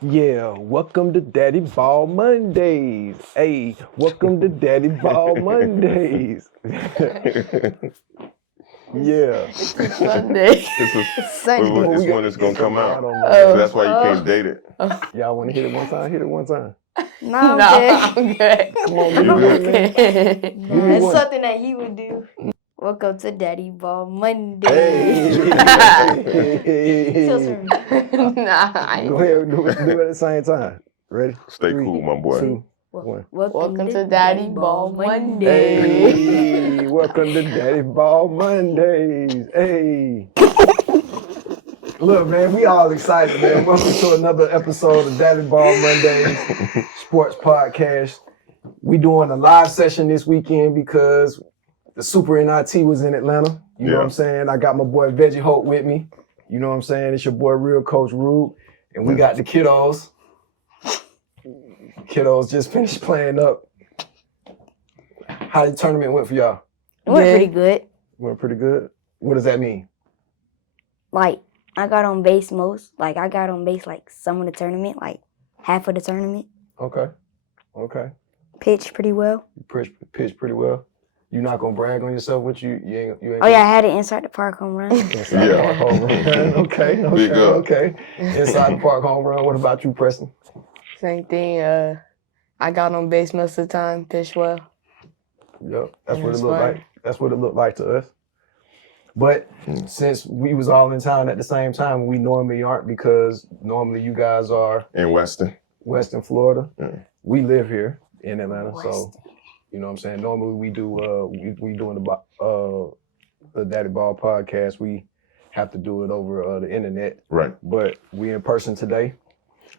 Yeah, welcome to Daddy Ball Mondays. Hey, welcome to Daddy Ball Mondays. Yeah. It's a Sunday. Sunday. It's When it's gonna come out. So That's why you can't date it. Y'all want to hit it one time? Hit it one time. No, I'm good. Come on, you good, man. It's something that he would do. Welcome to Daddy Ball Monday. Hey. Feels for me. Go ahead, do it at the same time. Ready? Stay 3, cool, my boy. 2, 1. Welcome to Daddy Ball Monday. Hey, welcome to Daddy Ball Mondays. Hey. Look, man, we all excited, man. Welcome to another episode of Daddy Ball Mondays Sports Podcast. We doing a live session this weekend because the Super NIT was in Atlanta. You know what I'm saying? I got my boy VeggieHulk with me. You know what I'm saying? It's your boy RealCoachReub, and we got the kiddos. Kiddos just finished playing up. How the tournament went for y'all? It went pretty good. Went pretty good. What does that mean? Like, I got on base most. Like, I got on base like some of the tournament, like half of the tournament. Okay. Pitched pretty well. You pitched pretty well. You not gonna brag on yourself? What you ain't? Oh yeah, I had it inside the park home run. Inside the park home run. Okay. Inside the park home run. What about you, Preston? Same thing. I got on base most of the time, pitched well. Yep, that's what it looked like. That's what it looked like to us. But since we was all in town at the same time, we normally aren't because normally you guys are In Weston. Florida. Mm. We live here in Atlanta, so you know what I'm saying. Normally we do we doing the Daddy Ball podcast. We have to do it over the internet, Right. but we in person today.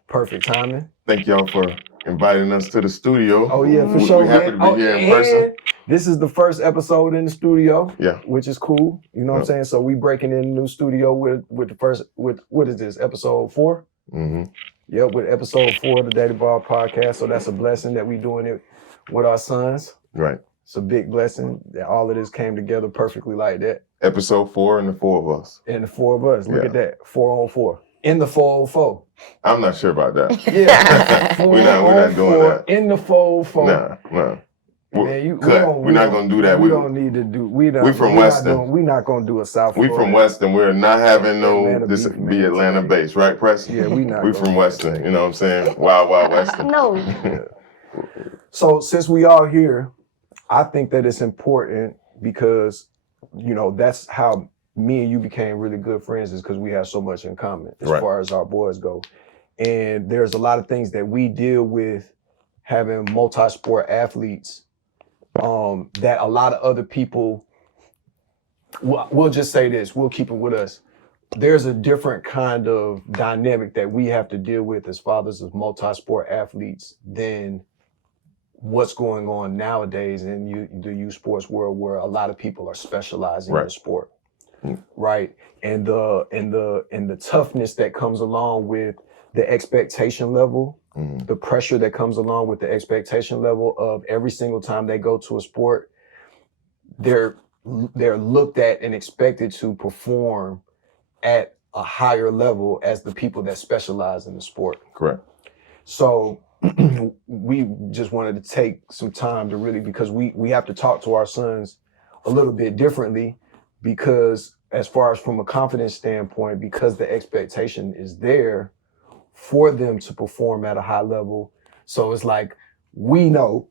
Perfect timing. Thank y'all for inviting us to the studio. Oh yeah, for We sure. happy to be here in person. This is the first episode in the studio. Yeah. Which is cool. You know what I'm saying? So we breaking in a new studio with the first with what is this, episode 4? Mm-hmm. Yep, with episode 4 of the Daddy Ball podcast. So that's a blessing that we doing it with our sons. Right. It's a big blessing that all of this came together perfectly like that. Episode 4 and the 4 of us. And the 4 of us. Look at that. 4 on 4. In the 404. I'm not sure about that. Yeah. We're not doing that. In the 404. Nah. Man, We're not gonna do that. We don't need to do. We from Weston. We're not gonna do a South. We Florida. from Weston. We're not having Atlanta this beef, be man, Atlanta today. based, right, Preston? Yeah, We from Weston. You know what I'm saying? Wild Weston. No. So since we all here, I think that it's important because, you know, that's how me and you became really good friends is because we have so much in common as Right. far as our boys go. And there's a lot of things that we deal with having multi-sport athletes that a lot of other people, we'll just say this, we'll keep it with us. There's a different kind of dynamic that we have to deal with as fathers of multi-sport athletes than what's going on nowadays in the youth sports world, where a lot of people are specializing in the sport, right? And the toughness that comes along with the expectation level, the pressure that comes along with the expectation level of every single time they go to a sport, they're looked at and expected to perform at a higher level as the people that specialize in the sport. Correct. So we just wanted to take some time to really, because we have to talk to our sons a little bit differently, because as far as from a confidence standpoint, because the expectation is there for them to perform at a high level. So it's like, we know,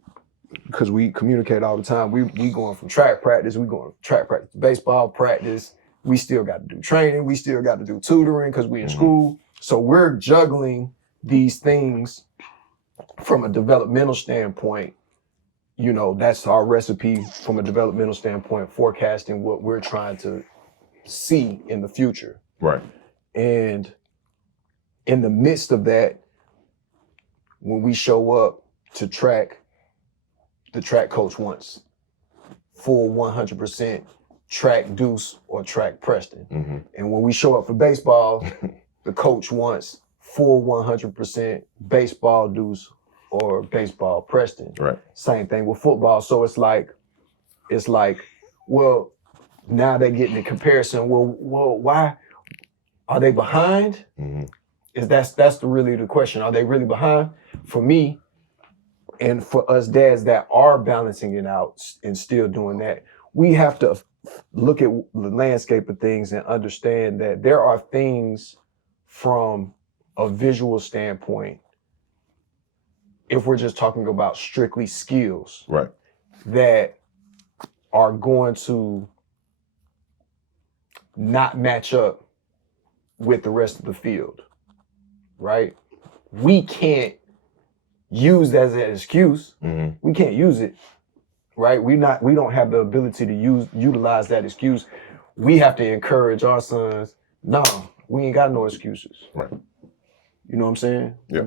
because we communicate all the time, we going from track practice to baseball practice. We still got to do training. We still got to do tutoring because we in school. So we're juggling these things from a developmental standpoint. You know, that's our recipe from a developmental standpoint, forecasting what we're trying to see in the future. Right. And in the midst of that, when we show up to track, the track coach wants full 100% track Deuce or track Preston. And when we show up for baseball, the coach wants full 100% baseball Deuce or baseball Preston. Right. Same thing with football. So it's like, well, now they're getting the comparison. Well, why are they behind? that's really the question. Are they really behind? For me, and for us dads that are balancing it out and still doing that, we have to look at the landscape of things and understand that there are things from a visual standpoint, if we're just talking about strictly skills, Right. that are going to not match up with the rest of the field, right? We can't use that as an excuse. Mm-hmm. We can't use it, right? We don't have the ability to utilize that excuse. We have to encourage our sons. No, we ain't got no excuses. Right. You know what I'm saying? Yeah.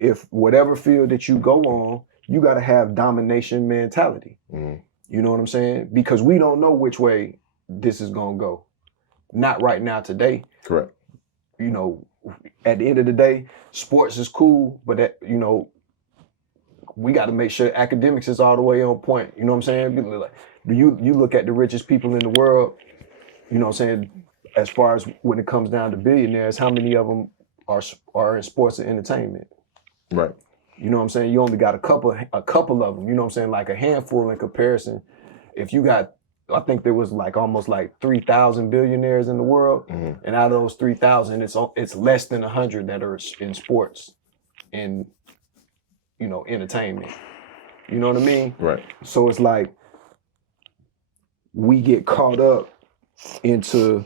If whatever field that you go on, you gotta have domination mentality. Mm-hmm. You know what I'm saying? Because we don't know which way this is gonna go. Not right now today. Correct. You know, at the end of the day, sports is cool, but that, you know, we got to make sure academics is all the way on point. You know what I'm saying? Like, you look at the richest people in the world, you know what I'm saying, as far as when it comes down to billionaires, how many of them are in sports and entertainment? Right. You know what I'm saying? You only got a couple of them, you know what I'm saying, like a handful in comparison. If you got, I think there was like almost like 3,000 billionaires in the world, Mm-hmm. and out of those 3,000, it's less than 100 that are in sports and, you know, entertainment. You know what I mean? Right. So it's like we get caught up into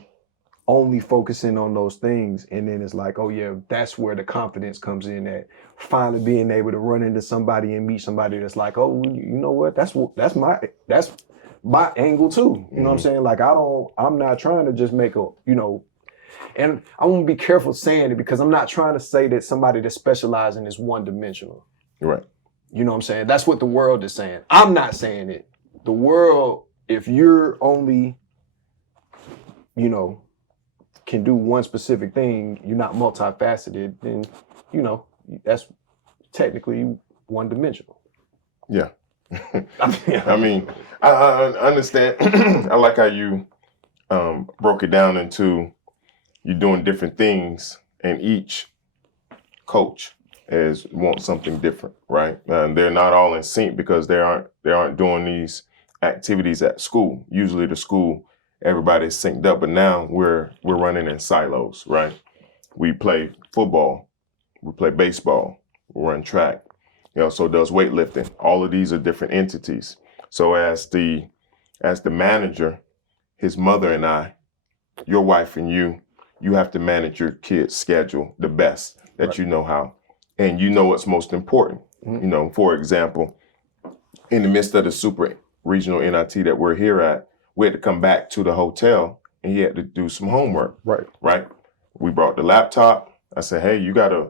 only focusing on those things, and then it's like, oh yeah, that's where the confidence comes in, at finally being able to run into somebody and meet somebody that's like, oh, you know what, that's my angle too. You know what I'm saying? Like, I'm not trying to just make a, you know, and I want to be careful saying it, because I'm not trying to say that somebody that specializes is one dimensional. Right. You know what I'm saying? That's what the world is saying. I'm not saying it. The world, if you're only, you know, can do one specific thing, you're not multifaceted, then, you know, that's technically one dimensional. Yeah. I mean, I understand. I like how you broke it down into you're doing different things, and each coach wants something different, right? And they're not all in sync because they aren't doing these activities at school. Usually the school, everybody's synced up, but now we're running in silos, right? We play football, we play baseball, we run track. He also does weightlifting. All of these are different entities. So as the manager, his mother and I, your wife and you have to manage your kid's schedule the best that Right. you know how. And you know what's most important. Mm-hmm. You know, for example, in the midst of the super regional NIT that we're here at, we had to come back to the hotel and he had to do some homework. Right? We brought the laptop. I said, hey, you got to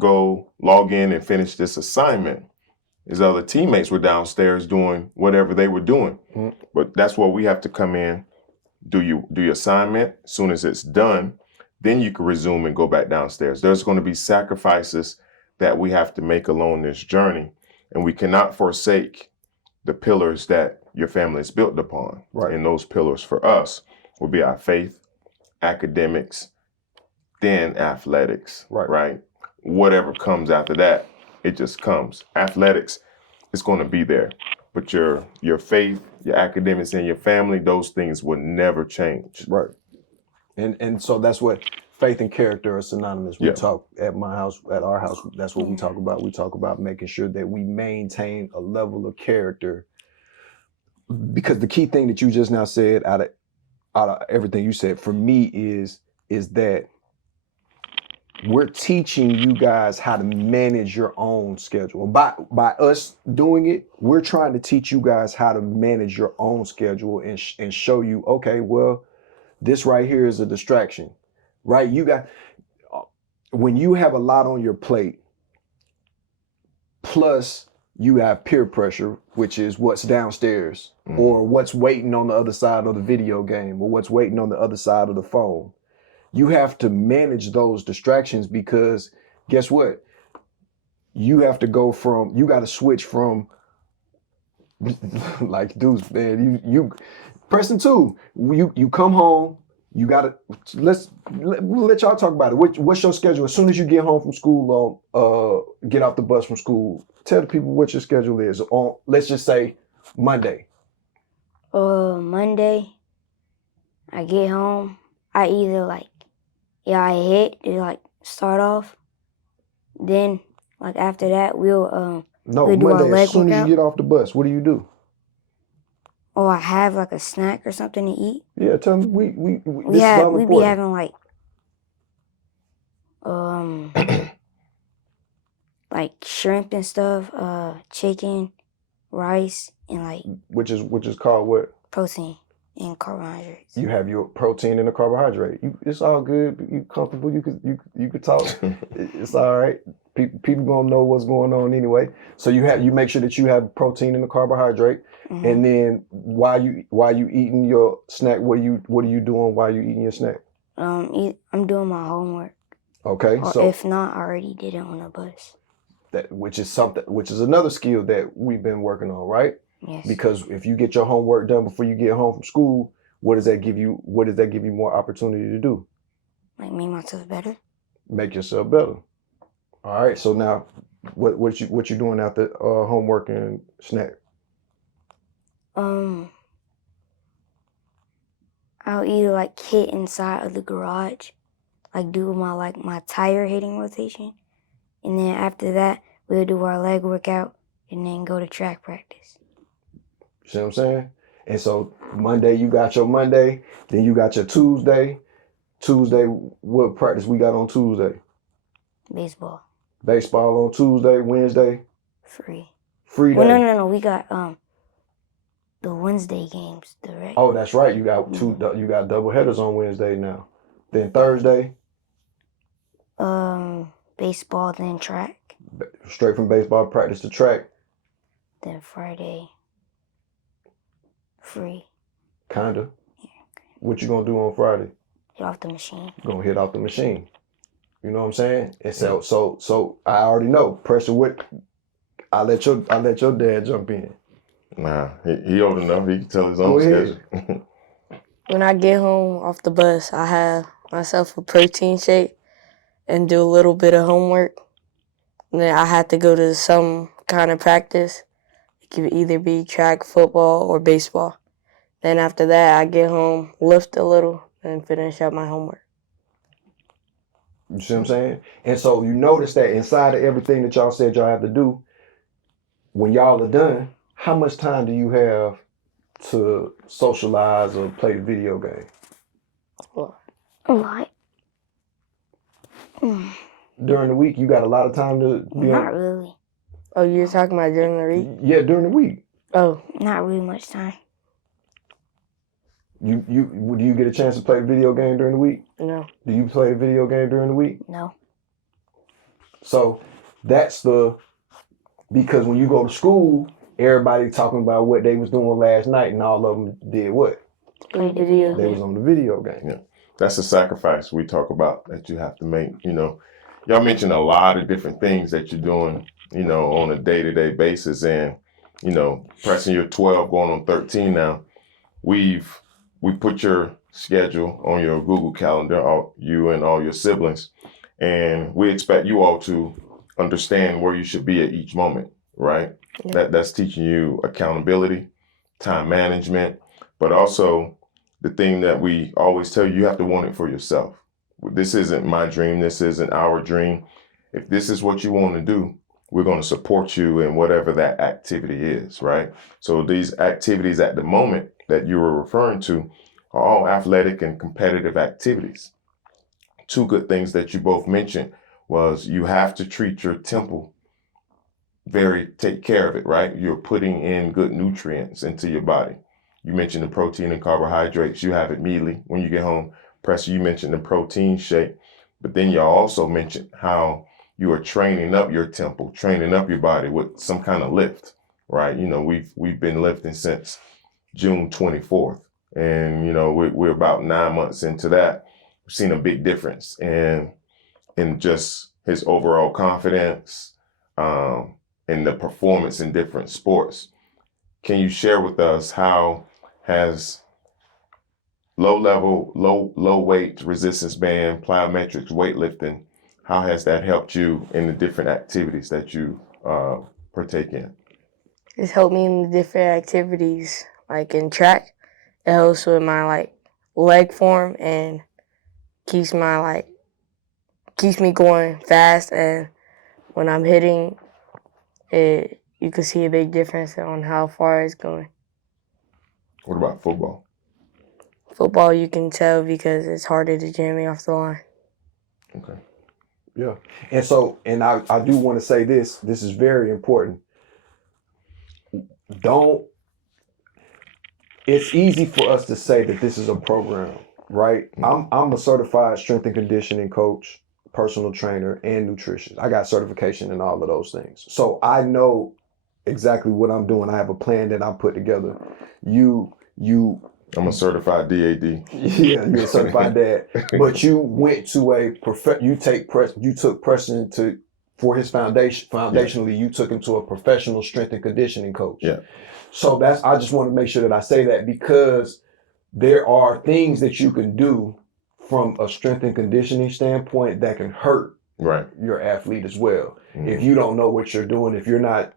go log in and finish this assignment. His other teammates were downstairs doing whatever they were doing. Mm-hmm. But that's where we have to come in, do your assignment. As soon as it's done, then you can resume and go back downstairs. There's going to be sacrifices that we have to make along this journey, and we cannot forsake the pillars that your family is built upon. Right. And those pillars for us will be our faith, academics, then athletics. Right? Whatever comes after that, it just comes. Athletics is going to be there, but your faith, your academics, and your family, those things will never change. Right. And so that's what faith and character are synonymous. We talk at my house, at our house, that's what we talk about. We talk about making sure that we maintain a level of character, because the key thing that you just now said out of everything you said for me is that we're teaching you guys how to manage your own schedule. By us doing it, we're trying to teach you guys how to manage your own schedule and show you, okay, well, this right here is a distraction, right? When you have a lot on your plate, plus you have peer pressure, which is what's downstairs, or what's waiting on the other side of the video game, or what's waiting on the other side of the phone. You have to manage those distractions, because guess what? You got to switch from, like Deuce, man, you Preston too. You come home, You gotta let y'all talk about it. What's your schedule as soon as you get home from school? Get off the bus from school. Tell the people what your schedule is on. Let's just say Monday. Monday, I get home. I either I hit to start off. Then after that, No, we'll do our Monday. leg As soon as you workout. get off the bus, what do you do? Or I have a snack or something to eat. Yeah, tell me. This is all We be important. having shrimp and stuff, chicken, rice, and Which is called what? protein and carbohydrates. You have your protein and a carbohydrate. It's all good. You comfortable. You could talk. It's all right. People gonna know what's going on anyway. So you make sure that you have protein and a carbohydrate, Mhm. and then while you eating your snack, what are you doing while you eating your snack? I'm doing my homework. Okay, Or so if not, I already did it on the bus. which is another skill that we've been working on, right? Yes. Because if you get your homework done before you get home from school, what does that give you? What does that give you more opportunity to do? Make myself better. Make yourself better. All right. So now, what you doing after homework and snack? I'll either hit inside of the garage, do my tire hitting rotation, and then after that we'll do our leg workout and then go to track practice. You see what I'm saying? And so Monday you got your Monday, then you got your Tuesday. Tuesday, what practice we got on Tuesday? Baseball. Baseball on Tuesday. Wednesday, Free. free day. Well, no. We got the Wednesday games. Oh, that's right. You got You got double headers on Wednesday now. Then Thursday, baseball, then track. straight from baseball practice to track. Then Friday, free. Kinda. Yeah. What you gonna do on Friday? Hit off the machine. Gonna hit off the machine. You know what I'm saying? And so I already know. Pressure what I let your dad jump in. Nah, he old enough. He can tell his Go own ahead. schedule. When I get home off the bus, I have myself a protein shake and do a little bit of homework. And then I have to go to some kind of practice. It could either be track, football, or baseball. Then after that, I get home, lift a little, and finish up my homework. You see what I'm saying? And so you notice that inside of everything that y'all said y'all have to do, when y'all are done, how much time do you have to socialize or play the video game? A lot. During the week, you got a lot of time to be Not on. really. Oh, you're talking about during the week? Yeah, during the week. Oh, Not really much time. Do you get a chance to play a video game during the week? no. Do you play a video game during the week? No. So that's because when you go to school, everybody talking about what they was doing last night, and all of them did what? Play video. They was on the video game. Yeah. That's a sacrifice we talk about that you have to make. Y'all mentioned a lot of different things that you're doing, on a day-to-day basis. And, Preston, you're 12 going on 13 now. We put your schedule on your Google Calendar, you and all your siblings, and we expect you all to understand where you should be at each moment, right? Yeah. That's teaching you accountability, time management, but also the thing that we always tell you, you have to want it for yourself. This isn't my dream. This isn't our dream. If this is what you want to do, we're going to support you in whatever that activity is, right? So these activities at the moment that you were referring to are all athletic and competitive activities. Two good things that you both mentioned was you have to treat your temple take care of it, right? You're putting in good nutrients into your body. You mentioned the protein and carbohydrates. You have it immediately when you get home. Preston, you mentioned the protein shake, but then you also mentioned how you are training up your temple, training up your body with some kind of lift, right? We've been lifting since June 24th, and we're about 9 months into that. We've seen a big difference in just his overall confidence, in the performance in different sports. Can you share with us how has low weight resistance band, plyometrics, weightlifting. How has that helped you in the different activities that you partake in? It's helped me in the different activities, like in track. It helps with my like leg form and keeps me going fast. And when I'm hitting it, you can see a big difference on how far it's going. What about football? Football, you can tell because it's harder to jam me off the line. Okay. Yeah. And so, and I do want to say this is very important. It's easy for us to say that this is a program, right? I'm a certified strength and conditioning coach, personal trainer, and nutritionist. I got certification in all of those things. So I know exactly what I'm doing. I have a plan that I put together. I'm a certified DAD. Yeah, you're a certified dad. But you went to you took Preston for his foundation. Foundationally, you took him to a professional strength and conditioning coach. Yeah. So I just want to make sure that I say that, because there are things that you can do from a strength and conditioning standpoint that can hurt your athlete as well. Mm-hmm. If you don't know what you're doing, if you're not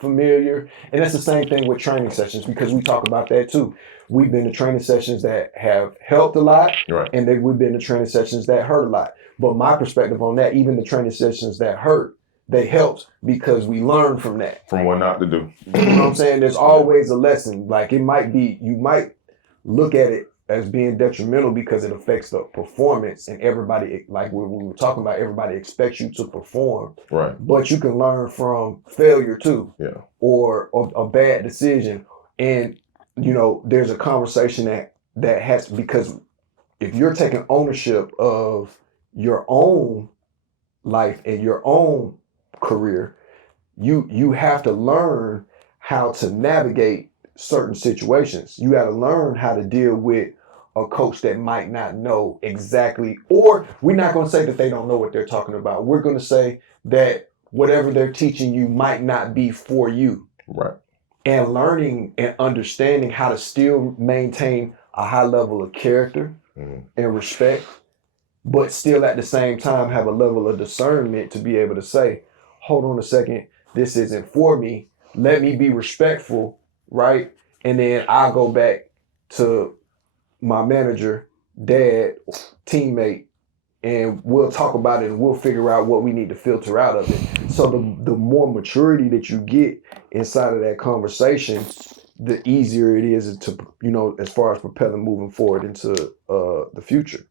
familiar. And that's the same thing with training sessions, because we talk about that too. We've been to training sessions that have helped a lot, and we've been to training sessions that hurt a lot. But my perspective on that, even the training sessions that hurt, they helped because we learned from that. From what not to do. You know what I'm saying? There's always a lesson. Like, you might look at it as being detrimental because it affects the performance, and everybody, like we were talking about, everybody expects you to perform. Right. But you can learn from failure too. Yeah. Or a bad decision. And, there's a conversation that has, because if you're taking ownership of your own life and your own career, you have to learn how to navigate certain situations. You got to learn how to deal with a coach that might not know exactly, or we're not going to say that they don't know what they're talking about. We're going to say that whatever they're teaching you might not be for you. Right. And learning and understanding how to still maintain a high level of character and respect, but still at the same time have a level of discernment to be able to say, hold on a second, this isn't for me. Let me be respectful, right? And then I'll go back to my manager, dad, teammate, and we'll talk about it and we'll figure out what we need to filter out of it. So the more maturity that you get inside of that conversation, the easier it is to, as far as propelling moving forward into the future,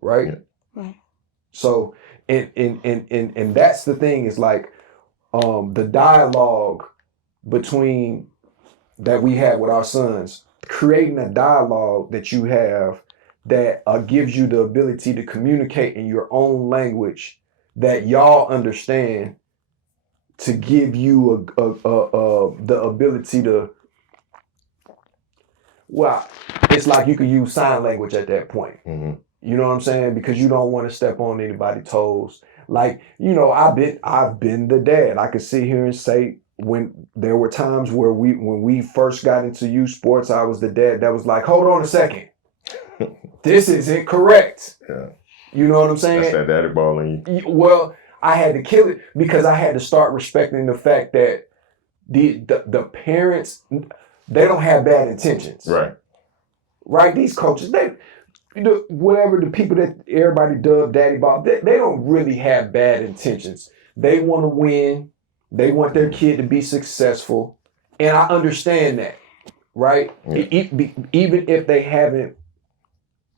right? Yeah. Right. So, and that's the thing, is like, the dialogue between that we have with our sons, creating a dialogue that you have that gives you the ability to communicate in your own language that y'all understand, to give you the ability to, well, it's like you can use sign language at that point. Mm-hmm. You know what I'm saying? Because you don't want to step on anybody's toes. Like, I've been the dad. I could sit here and say, when there were times where when we first got into youth sports, I was the dad that was like, hold on a second. This isn't correct. Yeah. You know what I'm saying? That's that daddy ball in you. Well, I had to kill it because I had to start respecting the fact that the parents, they don't have bad intentions. Right. Right? These coaches, whatever the people that everybody dubbed daddy ball, they don't really have bad intentions. They want to win. They want their kid to be successful. And I understand that, right? Yeah. Even if they haven't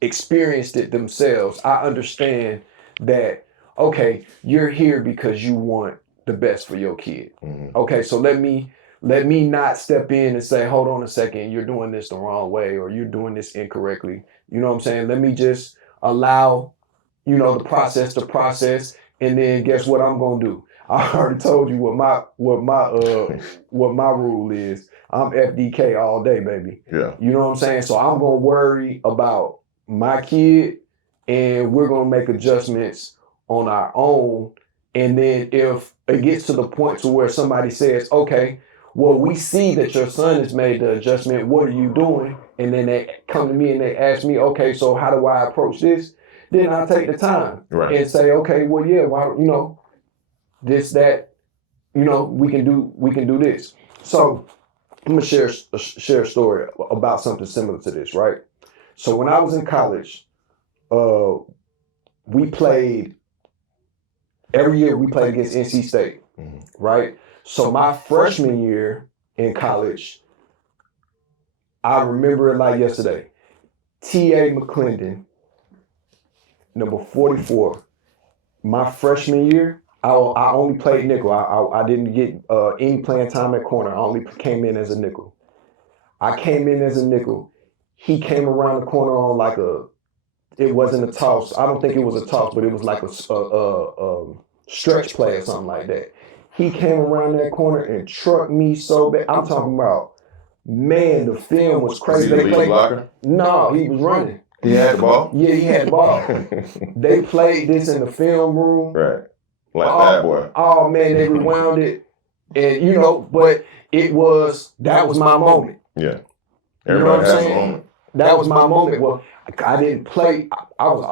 experienced it themselves, I understand that, okay, you're here because you want the best for your kid. Mm-hmm. Okay, so let me not step in and say, hold on a second, you're doing this the wrong way, or you're doing this incorrectly. You know what I'm saying? Let me just allow, the process to process, and then guess what I'm gonna do? I already told you what my rule is. I'm FDK all day, baby. Yeah. You know what I'm saying? So I'm gonna worry about my kid, and we're gonna make adjustments on our own. And then if it gets to the point to where somebody says, okay, well, we see that your son has made the adjustment. What are you doing? And then they come to me and they ask me, okay, so how do I approach this? Then I take the time and say, okay, well, yeah, why, this, that, we can do this. So I'm gonna share a story about something similar to this, right? So when I was in college, we played every year. We played against NC State, right? So my freshman year in college, I remember it like yesterday. T.A. McClendon, number 44. My freshman year, I only played nickel. I didn't get any playing time at corner. I only came in as a nickel. I came in as a nickel. He came around the corner on like it wasn't a toss. I don't think it was a toss, but it was like a stretch play or something like that. He came around that corner and trucked me so bad. I'm talking about, man, the film was crazy. Was he the lead blocker? No, he was running. He had the ball? Yeah, he had the ball. They played this in the film room. Right. Like that boy. Oh, man, they rewound it. And, but that was my moment. Yeah. Everybody has a moment. That was my moment. Well, I didn't play. I was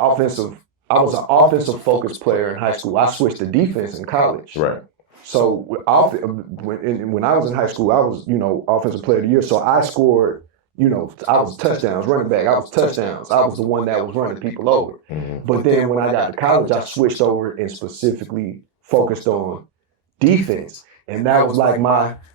an offensive focused player in high school. I switched to defense in college. Right. So when I was in high school, I was, offensive player of the year. So I scored, I was touchdowns, running back. I was touchdowns. I was the one that was running people over. But then when I got to college, I switched over and specifically focused on defense. And that was like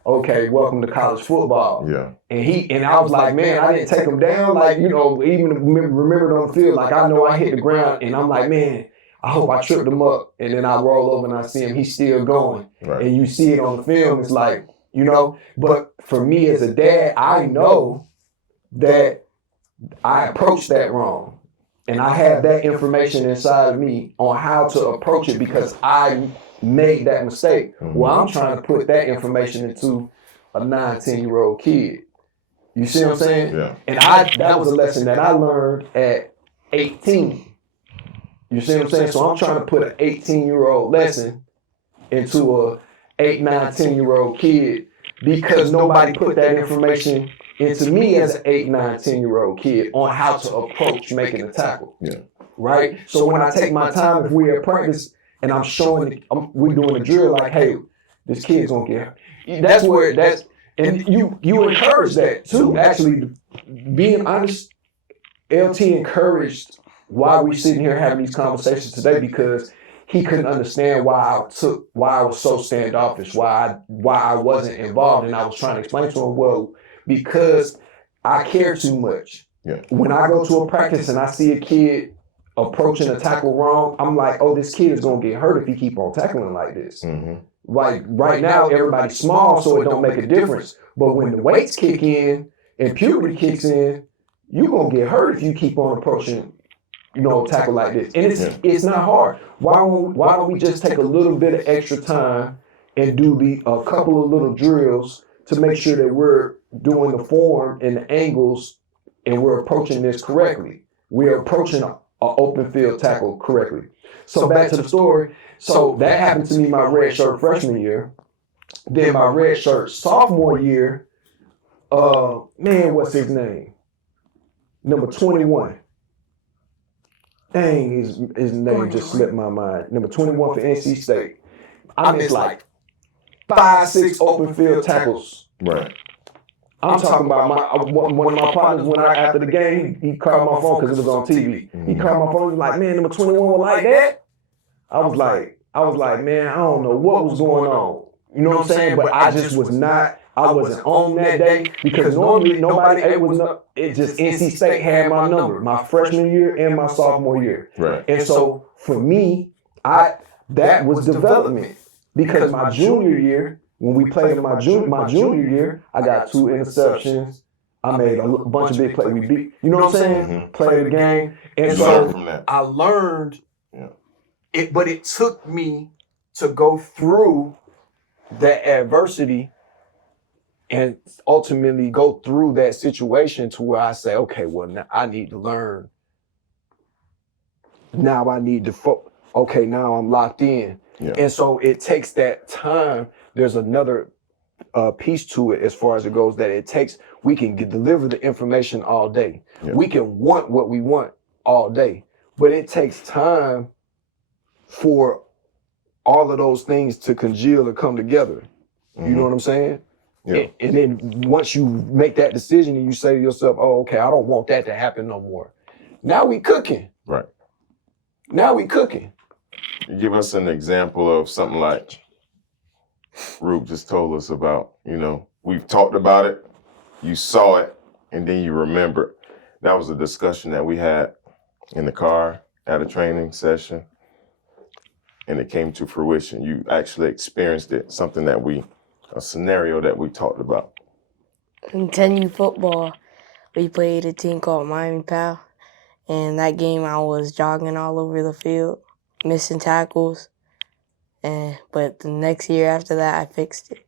okay, welcome to college football. Yeah. And I was like, man, I didn't take him down. Like, even remembered on the field, like I know I hit the ground and I'm like, man, I hope I tripped him up. And then I roll over and I see him, he's still going. Right. And you see it on the film, it's like, but for me as a dad, I know that I approached that wrong. And I have that information inside of me on how to approach it because I made that mistake. Well, I'm trying to put that information into a 9-10-year-old kid. You see what I'm saying? Yeah. And that was a lesson that I learned at 18. You see what I'm saying? So I'm trying to put an 18-year-old lesson into a 8, 9, 10-year-old kid because nobody put that information into me as an 8, 9, 10-year-old kid on how to approach making a tackle. Yeah. Right? So when I take my time, if we're at practice and I'm showing, we're doing a drill like, hey, this kid's gonna get hurt. And you encourage that too. Actually, being honest, LT encouraged why we sitting here having these conversations today because he couldn't understand why I was so standoffish, why I wasn't involved, and I was trying to explain to him, well, because I care too much. Yeah. When I go to a practice and I see a kid approaching a tackle wrong, I'm like, oh, this kid is gonna get hurt if he keep on tackling like this. Like right now, everybody's small, so it don't make a difference. But when the weights kick in and puberty kicks in, you're gonna get hurt if you keep on approaching, tackle like this. And it's not hard. Why don't we just take a little bit of extra time and do a couple of little drills to make sure that we're doing the form and the angles and we're approaching this correctly. We're approaching an open field tackle correctly. So back to the story. So that happened to me my red shirt freshman year. Then my red shirt sophomore year, what's his name? Number 21. Dang, his name just slipped my mind. Number 21 for NC State. I missed like 5, 6 open field tackles. Right. I'm talking about one of my partners after the game, he called my phone because it was on TV. He called my phone, he was like, man, number 21 was like that? I was like, man, I don't know what was going on. You know what I'm saying? But I just wasn't on that day because normally it just NC State had my number, my freshman year and my sophomore year. Right. And so for me, that was development because my junior year, when we played in my junior year, I got 2 interceptions. I made a bunch of big plays. We beat, you know what I'm saying? Played the game. And so I learned it, but it took me to go through that adversity and ultimately go through that situation to where I say, okay, well, now I need to learn. Now I need to, now I'm locked in. Yeah. And so it takes that time. There's another piece to it as far as it goes, that it takes, we can deliver the information all day. Yeah. We can want what we want all day, but it takes time for all of those things to congeal and come together. You know what I'm saying? Yeah. And then once you make that decision and you say to yourself, oh, okay, I don't want that to happen no more. Now we cooking. Right. Now we cooking. Give us an example of something like Rube just told us about, we've talked about it, you saw it, and then you remember. That was a discussion that we had in the car at a training session, and it came to fruition. You actually experienced it, a scenario that we talked about. In 10U football, we played a team called Miami Pal. And that game, I was jogging all over the field, missing tackles. But the next year after that, I fixed it.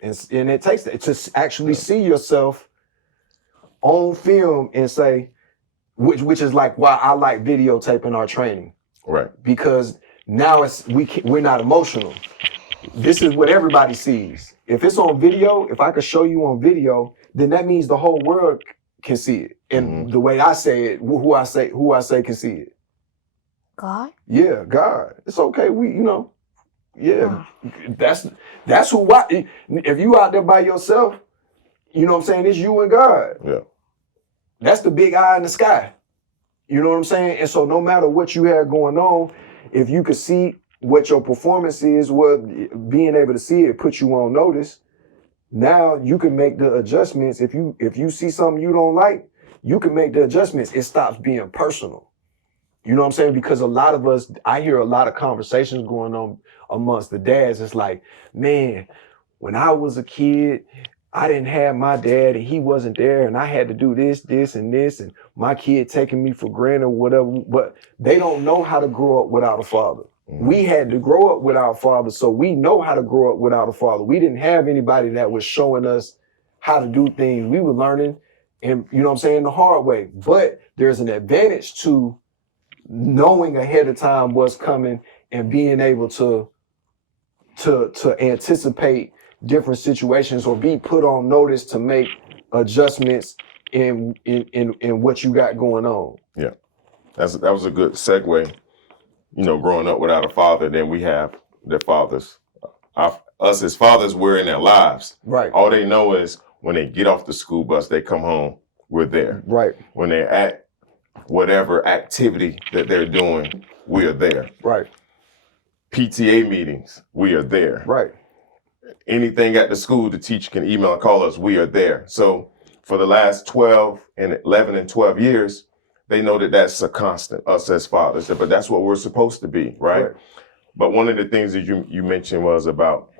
And it takes that to actually see yourself on film and say, which is like why I like videotaping our training. Right. Because now we're not emotional. This is what everybody sees. If it's on video, if I could show you on video, then that means the whole world can see it. And the way I say it, who I say can see it. God? Yeah, God. It's okay. That's who if you out there by yourself, you know what I'm saying? It's you and God. Yeah. That's the big eye in the sky. You know what I'm saying? And so no matter what you have going on, if you could see what your performance is, being able to see it puts you on notice. Now you can make the adjustments. If you see something you don't like, you can make the adjustments. It stops being personal. You know what I'm saying? Because a lot of us, I hear a lot of conversations going on amongst the dads. It's like, man, when I was a kid, I didn't have my dad and he wasn't there and I had to do this, and this, and my kid taking me for granted or whatever. But they don't know how to grow up without a father. We had to grow up without father, so we know how to grow up without a father. We didn't have anybody that was showing us how to do things. We were learning, and you know what I'm saying, the hard way. But there's an advantage to knowing ahead of time what's coming and being able to anticipate different situations or be put on notice to make adjustments in what you got going on. Yeah, that was a good segue. Growing up without a father, then we have their fathers. Us as fathers, we're in their lives. Right. All they know is when they get off the school bus, they come home, we're there. Right. When they're at whatever activity that they're doing, we are there. Right. PTA meetings, we are there. Right. Anything at the school, the teacher can email or call us, we are there. So for the last 11 and 12 years, they know that that's a constant, us as fathers, but that's what we're supposed to be, right? But one of the things that you mentioned was about,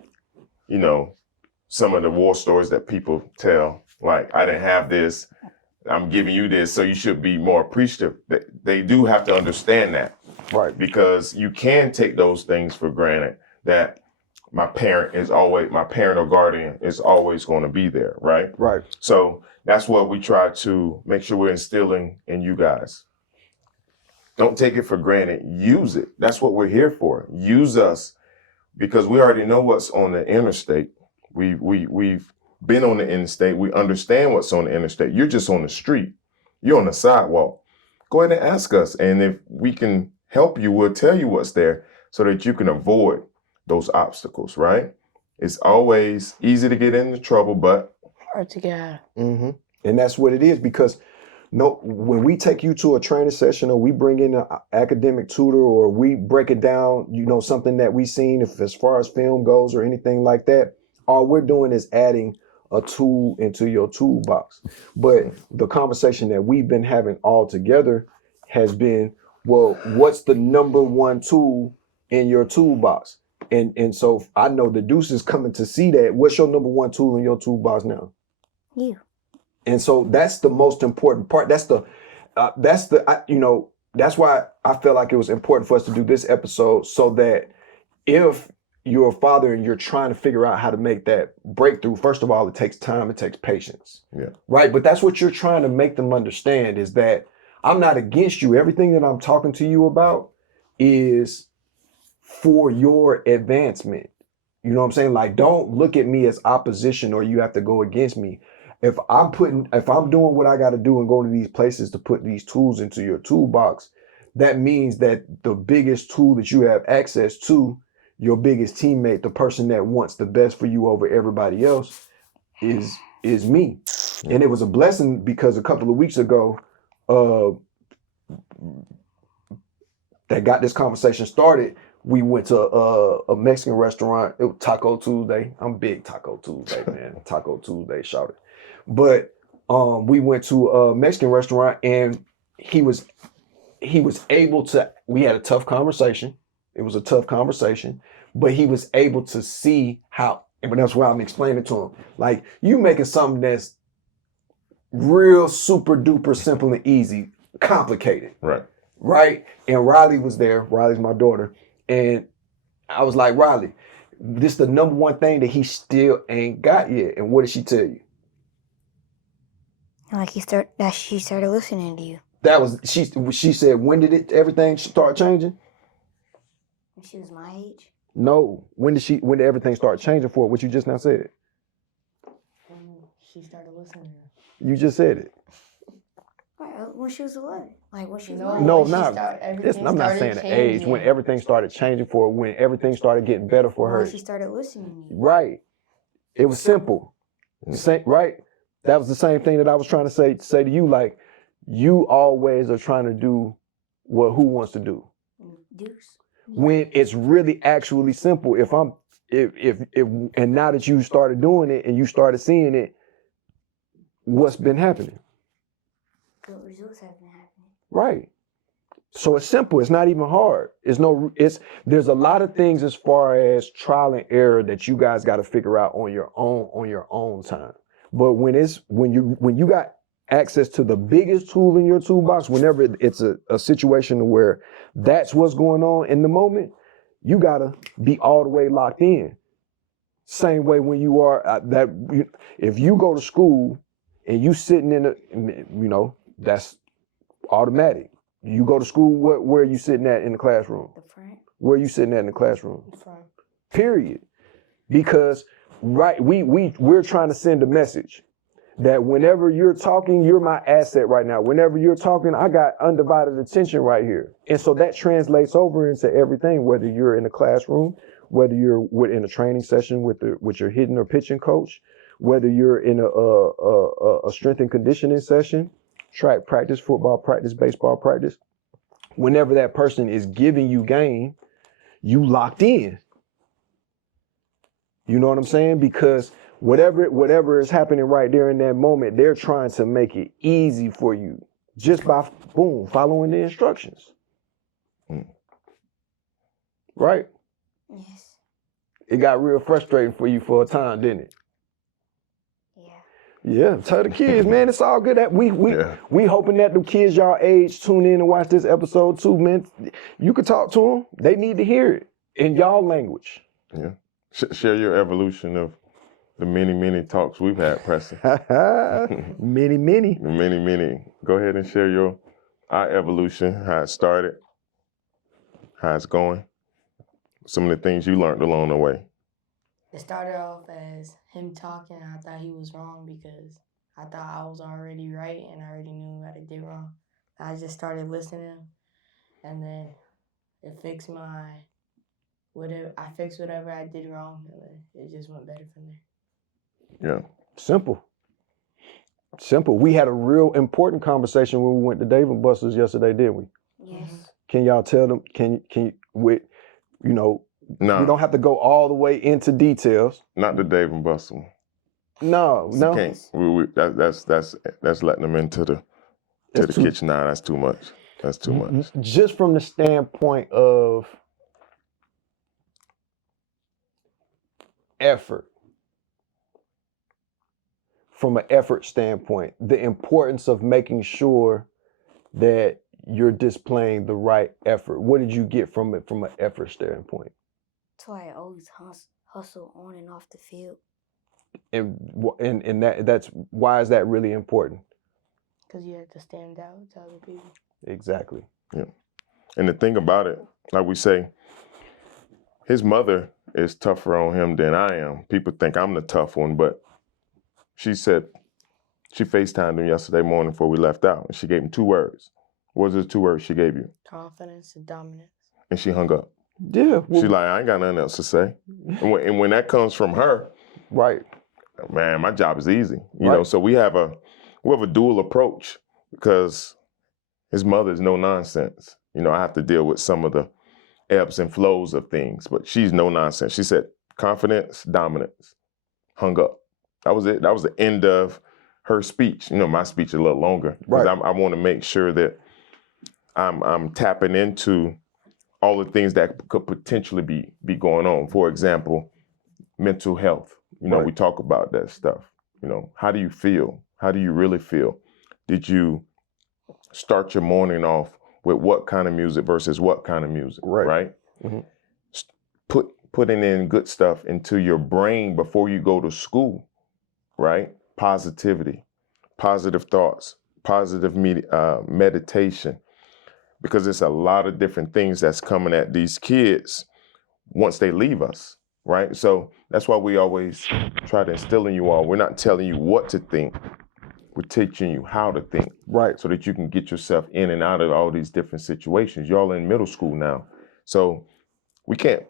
some of the war stories that people tell, like, I didn't have this, I'm giving you this, so you should be more appreciative. They do have to understand that. Right. Because you can take those things for granted, that my parent or guardian is always going to be there, right? Right. So that's what we try to make sure we're instilling in you guys. Don't take it for granted. Use it. That's what we're here for. Use us, because we already know what's on the interstate. We've been on the interstate. We understand what's on the interstate. You're just on the street. You're on the sidewalk. Go ahead and ask us. And if we can help you, we'll tell you what's there so that you can avoid those obstacles, right? It's always easy to get into trouble, but Hard to get out. Mm-hmm. And that's what it is, because when we take you to a training session or we bring in an academic tutor or we break it down, something that we've seen, if as far as film goes or anything like that, all we're doing is adding a tool into your toolbox. But the conversation that we've been having all together has been, well, what's the number one tool in your toolbox? And so I know the Deuce is coming to see that. What's your number one tool in your toolbox now? You. And so that's the most important part. That's why I felt like it was important for us to do this episode, so that if you're a father and you're trying to figure out how to make that breakthrough, first of all, it takes time, it takes patience. Yeah. Right. But that's what you're trying to make them understand, is that I'm not against you. Everything that I'm talking to you about is for your advancement. You know what I'm saying? Like, don't look at me as opposition or you have to go against me. If I'm doing what I got to do and going to these places to put these tools into your toolbox, that means that the biggest tool that you have access to, your biggest teammate, the person that wants the best for you over everybody else, is me. And it was a blessing because a couple of weeks ago, that got this conversation started. We went to a Mexican restaurant. It was Taco Tuesday. I'm big Taco Tuesday, man. Taco Tuesday, shout it. But we went to a Mexican restaurant and he was able to, we had a tough conversation. It was a tough conversation, but he was able to see how, but that's why I'm explaining to him. Like, you making something that's real super duper simple and easy, complicated. Right? And Riley was there. Riley's my daughter. And I was like, Riley, this is the number one thing that he still ain't got yet. And what did she tell you? Like she started listening to you. That was, she said, when did everything start changing? When she was my age? No. When did everything start changing for her? What you just now said? When she started listening. You just said it. When she was 11. Like when she was I'm not saying the age. When everything started changing for her, when everything started getting better for her. When she started listening to you. Right. It was simple. Right? That was the same thing that I was trying to say to you. Like, you always are trying to do what who wants to do. Deuce. When it's really actually simple. If and now that you started doing it and you started seeing it, what's been happening? What results have been happening? Right. So it's simple. It's not even hard. There's a lot of things as far as trial and error that you guys got to figure out on your own time. But when you got access to the biggest tool in your toolbox, whenever it's a situation where that's what's going on in the moment, you gotta be all the way locked in. Same way when you are if you go to school and you sitting in that's automatic. You go to school, where are you sitting at in the classroom? The front. Where are you sitting at in the classroom? The front. Period. Because we're trying to send a message that whenever you're talking, you're my asset right now. Whenever you're talking, I got undivided attention right here. And so that translates over into everything, whether you're in the classroom, whether you're in a training session with your hitting or pitching coach, whether you're in a strength and conditioning session, track practice, football practice, baseball practice. Whenever that person is giving you game, you locked in. You know what I'm saying? Because whatever is happening right there in that moment, they're trying to make it easy for you just by, boom, following the instructions. Right? Yes. It got real frustrating for you for a time, didn't it? Yeah, tell the kids, man, it's all good. We hoping that the kids y'all age tune in and watch this episode too, man. You could talk to them. They need to hear it in y'all language. Yeah. Share your evolution of the many talks we've had, Preston. Many. Go ahead and share our evolution, how it started, how it's going, some of the things you learned along the way. It started off as him talking. I thought he was wrong because I thought I was already right and I already knew what I did wrong. I just started listening, and then it fixed whatever I did wrong. It just went better from there. Yeah. Simple. We had a real important conversation when we went to Dave & Buster's yesterday, didn't we? Yes. Can y'all tell them? Can you No. We don't have to go all the way into details. Not the Dave & Buster one. No. You can't. That's letting them into the kitchen now. That's too much. That's too much. Just from the standpoint of effort. From an effort standpoint, the importance of making sure that you're displaying the right effort. What did you get from it from an effort standpoint? That's why I always hustle on and off the field. And that's why is that really important? Because you have to stand out to other people. Exactly. Yeah. And the thing about it, like we say, his mother is tougher on him than I am. People think I'm the tough one, but she said she FaceTimed him yesterday morning before we left out, and she gave him 2 words. What was the 2 words she gave you? Confidence and dominance. And she hung up. Yeah. Well, She like, I ain't got nothing else to say. And when that comes from her, right. man, my job is easy. You Right. know, so we have a dual approach because his mother is no nonsense. You know, I have to deal with some of the ebbs and flows of things, but she's no nonsense. She said, confidence, dominance. Hung up. That was it. That was the end of her speech. You know, my speech is a little longer because Right. I want to make sure that I'm tapping into all the things that could potentially be going on. For example, mental health. You know, Right. we talk about that stuff. You know, how do you feel? How do you really feel? Did you start your morning off with what kind of music versus what kind of music? Right. Right? Putting in good stuff into your brain before you go to school, right? Positivity, positive thoughts, positive meditation, because it's a lot of different things that's coming at these kids once they leave us, right? So that's why we always try to instill in you all. We're not telling you what to think. We're teaching you how to think, Right. so that you can get yourself in and out of all these different situations. Y'all in middle school now, so we can't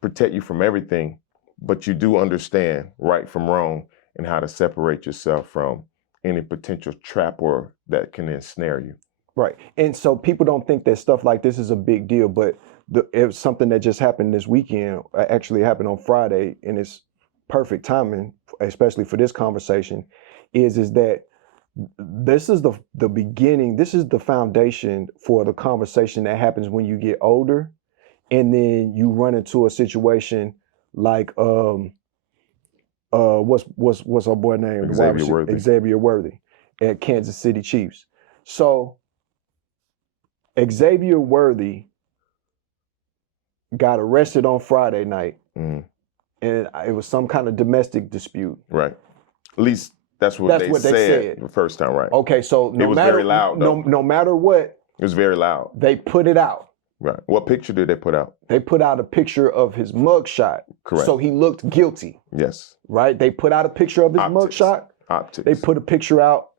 protect you from everything, but you do understand right from wrong and how to separate yourself from any potential trap or that can ensnare you. Right. And so people don't think that stuff like this is a big deal, but it was something that just happened this weekend, actually happened on Friday, and it's perfect timing, especially for this conversation, is that this is the beginning, this is the foundation for the conversation that happens when you get older, and then you run into a situation like what's our boy name? The wide receiver, Xavier Worthy at Kansas City Chiefs. So Xavier Worthy got arrested on Friday night, and it was some kind of domestic dispute. Right. At least that's what they said the first time, right? Okay, so it was very loud, though. No matter what, it was very loud. They put it out. Right. What picture did they put out? They put out a picture of his mugshot. Correct. So he looked guilty. Yes. Right? They put out a picture of his mugshot. Optics. They put a picture out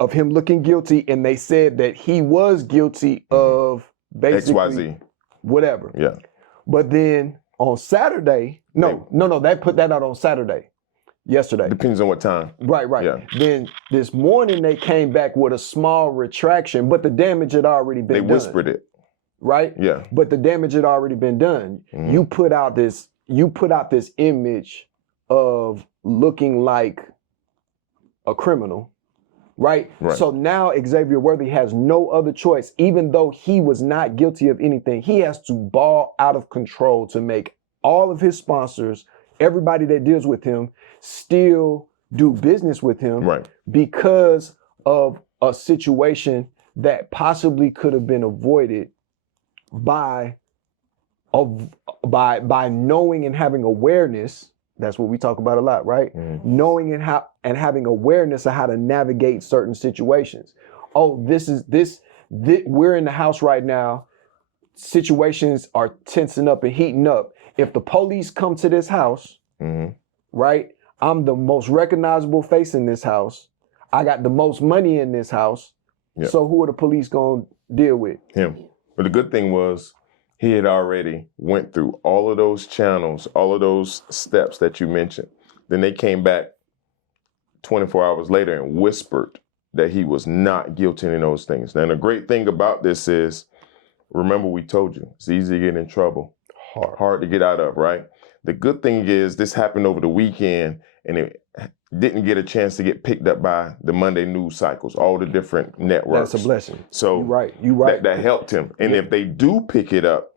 of him looking guilty, and they said that he was guilty of basically XYZ. Whatever. Yeah. But then on Saturday, they put that out on Saturday. Yesterday. Depends on what time. Right. Yeah. Then this morning they came back with a small retraction, but the damage had already been done. They whispered it. Right? Yeah. But the damage had already been done. You put out this image of looking like a criminal, right? So now Xavier Worthy has no other choice, even though he was not guilty of anything. He has to ball out of control to make all of his sponsors, everybody that deals with him, still do business with him, right, because of a situation that possibly could have been avoided by knowing and having awareness. That's what we talk about a lot, right? Knowing and having awareness of how to navigate certain situations. Oh, we're in the house right now. Situations are tensing up and heating up. If the police come to this house, right? I'm the most recognizable face in this house. I got the most money in this house. Yep. So who are the police gonna deal with? Him. But the good thing was he had already went through all of those channels, all of those steps that you mentioned. Then they came back 24 hours later and whispered that he was not guilty in those things. Now, the great thing about this is, remember we told you, it's easy to get in trouble, hard to get out of, right? The good thing is this happened over the weekend and it didn't get a chance to get picked up by the Monday news cycles, all the different networks. That's a blessing. So you're right. That helped him. And if they do pick it up,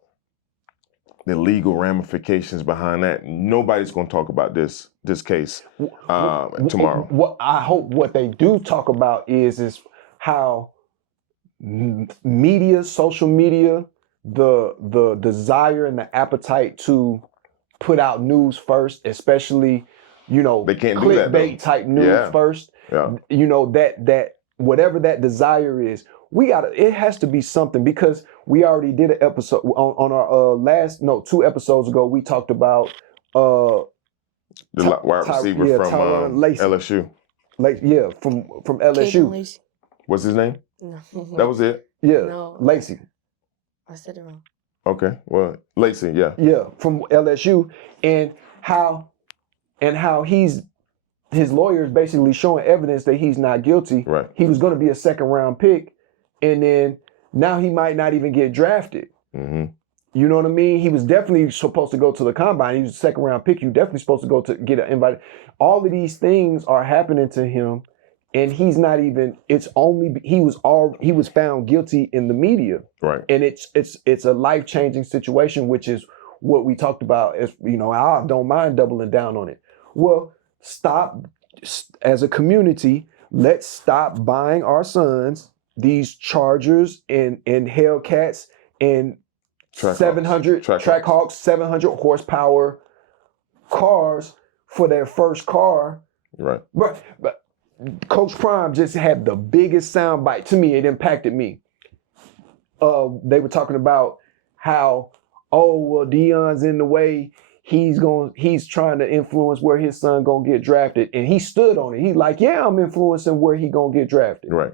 the legal ramifications behind that, nobody's going to talk about this case tomorrow. What I hope what they do talk about is how media, social media, the desire and the appetite to put out news first, especially, they can't clickbait type news first. Yeah. That whatever that desire is, it has to be something, because we already did an episode on our 2 episodes ago. We talked about The wide receiver from Tyron Lacey. LSU. Like from Caden LSU. Lacey. What's his name? No. That was it? Yeah, No. Lacey. I said it wrong. Okay, well, Lacey, yeah. Yeah, from LSU, and how his lawyers basically showing evidence that he's not guilty. Right. He was going to be a second round pick, and then now he might not even get drafted. Mm-hmm. You know what I mean? He was definitely supposed to go to the combine. He was a second round pick. You definitely supposed to go to get an invite. All of these things are happening to him, and he's not even. It's only he was found guilty in the media, Right. and it's a life changing situation, which is what we talked about. As you know, I don't mind doubling down on it. Well, stop as a community. Let's stop buying our sons these Chargers and Hellcats and 700 Trackhawks, 700 horsepower cars for their first car. Right. But Coach Prime just had the biggest soundbite. To me, it impacted me. They were talking about how, Deion's in the way. He's trying to influence where his son gonna get drafted, and he stood on it. He's like, yeah, I'm influencing where he gonna get drafted. Right.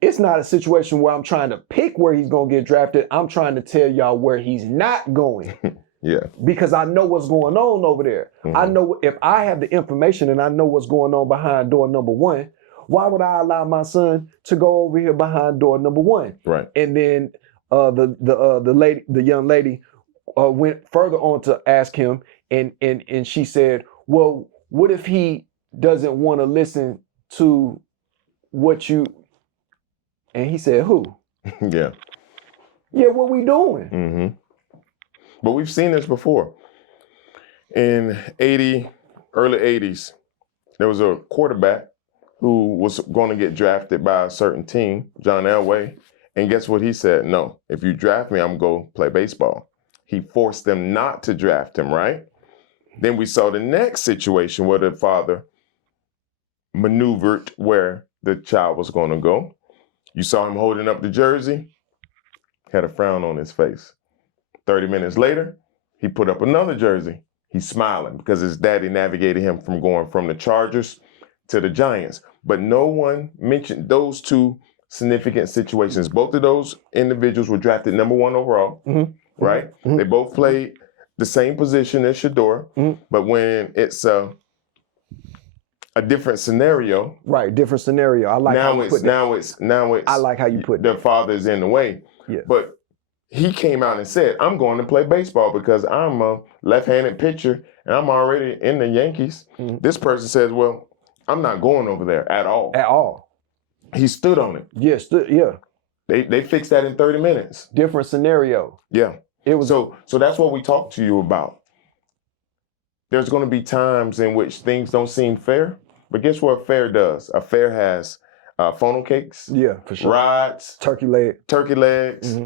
It's not a situation where I'm trying to pick where he's going to get drafted. I'm trying to tell y'all where he's not going. Yeah. Because I know what's going on over there. Mm-hmm. I know if I have the information and I know what's going on behind door number 1, why would I allow my son to go over here behind door number 1? Right. And then the young lady went further on to ask him, and she said, well, what if he doesn't want to listen to what you... And he said, who? Yeah. Yeah, what we doing? Mm-hmm. But we've seen this before. In early 80s, there was a quarterback who was going to get drafted by a certain team, John Elway. And guess what he said? No, if you draft me, I'm going to play baseball. He forced them not to draft him, right? Then we saw the next situation where the father maneuvered where the child was going to go. You saw him holding up the jersey, had a frown on his face. 30 minutes later, he put up another jersey. He's smiling because his daddy navigated him from going from the Chargers to the Giants. But no one mentioned those two significant situations. Both of those individuals were drafted number 1 overall, right? Mm-hmm. They both played the same position as Shador, but when it's a different scenario. Right, different scenario. I like how you put that. Now it's I like how you put the father's in the way. Yeah. But he came out and said, I'm going to play baseball because I'm a left-handed pitcher and I'm already in the Yankees. Mm-hmm. This person says, well, I'm not going over there at all. At all. He stood on it. Yes, yeah. They fixed that in 30 minutes. Different scenario. Yeah. It was so that's what we talked to you about. There's going to be times in which things don't seem fair. But guess what a fair does? A fair has funnel cakes, yeah, for sure, rides, turkey legs,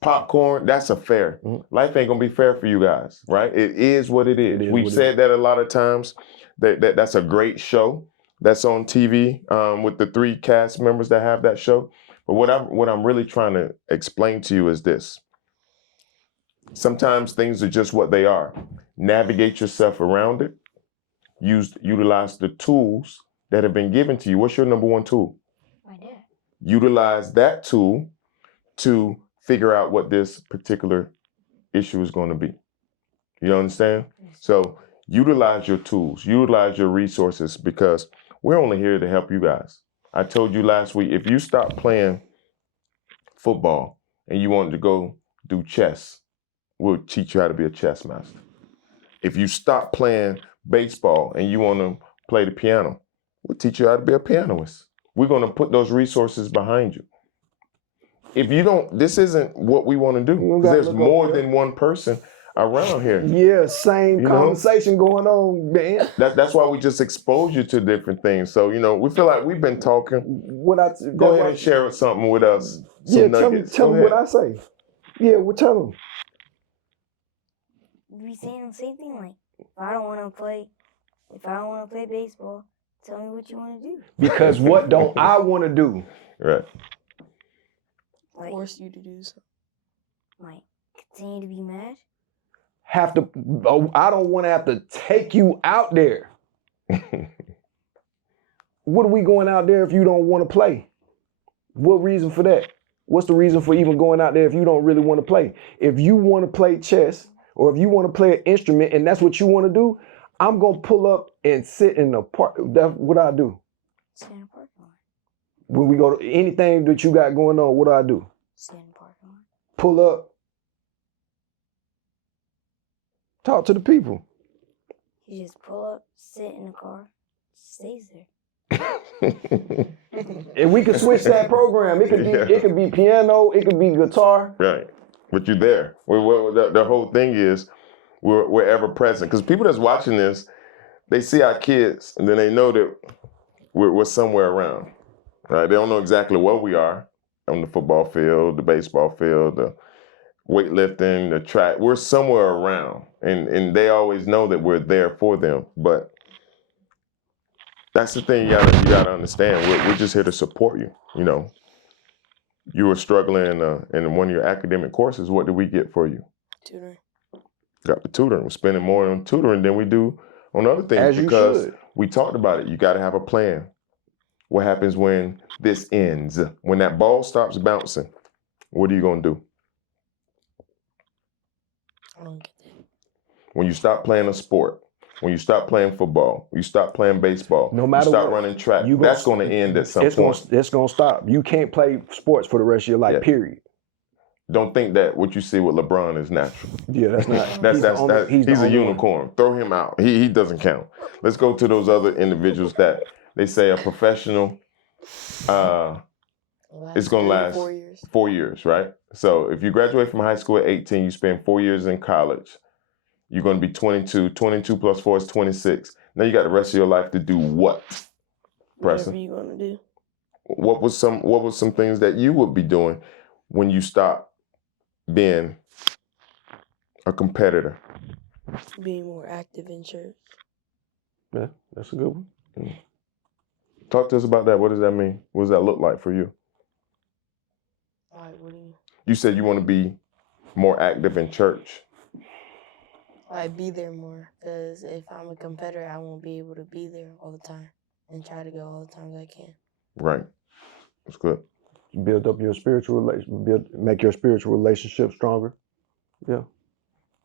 popcorn. That's a fair. Mm-hmm. Life ain't gonna be fair for you guys, right? It is what it is. We've said that a lot of times. That's a great show that's on TV with the 3 cast members that have that show. But what I'm really trying to explain to you is this: sometimes things are just what they are. Navigate yourself around it. Utilize the tools that have been given to you. What's your number 1 tool? My dad. Utilize that tool to figure out what this particular issue is going to be. You understand? Yes. So utilize your tools, utilize your resources, because we're only here to help you guys. I told you last week, if you stop playing football and you wanted to go do chess, we'll teach you how to be a chess master. If you stop playing baseball and you want to play the piano, we'll teach you how to be a pianist. We're going to put those resources behind you. If you don't, this isn't what we want to do. There's more than one person around here. Yeah, same conversation going on, man. That's why we just expose you to different things. So, we feel like we've been talking. Go ahead and share something with us. Yeah, tell me what I say. Yeah, well, tell them. We saying the same thing, like, if I don't want to play baseball, tell me what you want to do. Because what don't I want to do? Right. Force you to do something. Like, continue to be mad? have to. I don't want to have to take you out there. What are we going out there if you don't want to play? What reason for that? What's the reason for even going out there if you don't really want to play? If you want to play chess or if you want to play an instrument and that's what you want to do, I'm going to pull up and sit in the park. That's what I do. Sit in the parking lot. When we go to anything that you got going on, what do I do? Sit in the parking lot. Pull up. Talk to the people. You just pull up, sit in the car, stays there. And we could switch that program. It could be piano, it could be guitar. Right. But you're there. The whole thing is we're ever present. Because people that's watching this, they see our kids and then they know that we're somewhere around. Right? They don't know exactly where we are on the football field, the baseball field, the weightlifting, the track. We're somewhere around. And they always know that we're there for them. But that's the thing you gotta understand. We're just here to support you. You know, you were struggling in one of your academic courses. What did we get for you? Tutoring. Got the tutoring. We're spending more on tutoring than we do on other things As you because should. we talked about it. You got to have a plan. What happens when this ends? When that ball stops bouncing, what are you gonna do? I don't get that. When you stop playing a sport, when you stop playing football, you stop playing baseball, No matter you stop what, running track, you that's going to end at some point. It's going to stop. You can't play sports for the rest of your life, Yeah. period. Don't think that what you see with LeBron is natural. Yeah, that's not. He's a unicorn. Throw him out. He doesn't count. Let's go to those other individuals that they say are professional. It's going to last 4 years. 4 years, right? So if you graduate from high school at 18, you spend 4 years in college. You're going to be 22. 22 plus 4 is 26. Now you got the rest of your life to do what? Preston? Whatever you want to do. What was some things that you would be doing when you stop being a competitor? Being more active in church. Yeah, that's a good one. Talk to us about that. What does that mean? What does that look like for you? Like, what do you? You said you want to be more active in church. Like, be there more. Because if I'm a competitor, I won't be able to be there all the time and try to go all the times I can. Right. That's good. Build up your spiritual make your spiritual relationship stronger. Yeah.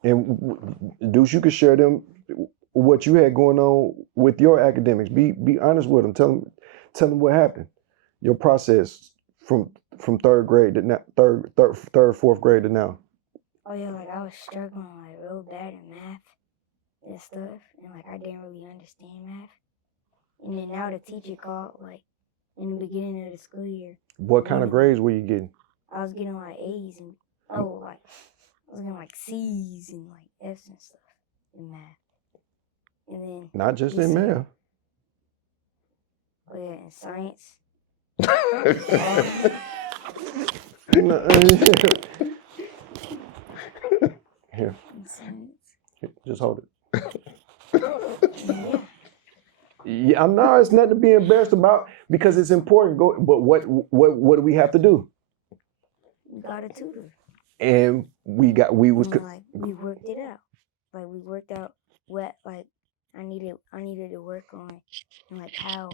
And Deuce, you could share them what you had going on with your academics. Be honest with them. Tell them what happened. Your process from third grade to now, fourth grade to now. Oh yeah, like I was struggling like real bad in math and stuff, and like I didn't really understand math. And then now the teacher called like in the beginning of the school year. What kind of grades were you getting? I was getting like A's and I was getting like C's and like F's and stuff in math. And then Not just in math. Oh yeah, in science. Here, In science. just hold it. Yeah. Yeah, I'm not. It's nothing to be embarrassed about because it's important. But what do we have to do? We got a tutor. And we worked it out. Like we worked out what like I needed to work on and like how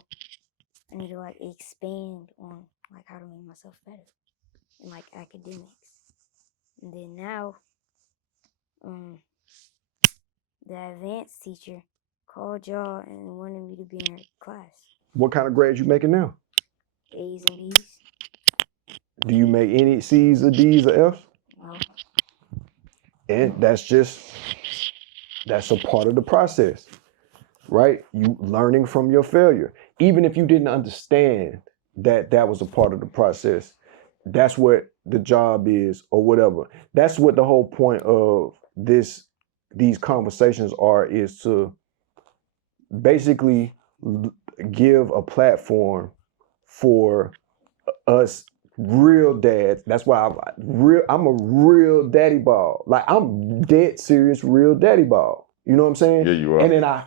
I need to like expand on like how to make myself better in like academics. And then now the advanced teacher called y'all and wanted me to be in her class. What kind of grades you making now? A's and B's. Do you make any C's or D's or F's? No. And that's a part of the process, right? You learning from your failure. Even if you didn't understand that was a part of the process, that's what the job is or whatever. That's what the whole point of these conversations is to basically give a platform for us real dads. That's why I'm a real daddy ball. Like I'm dead serious real daddy ball. You know what I'm saying? Yeah, you are. And then I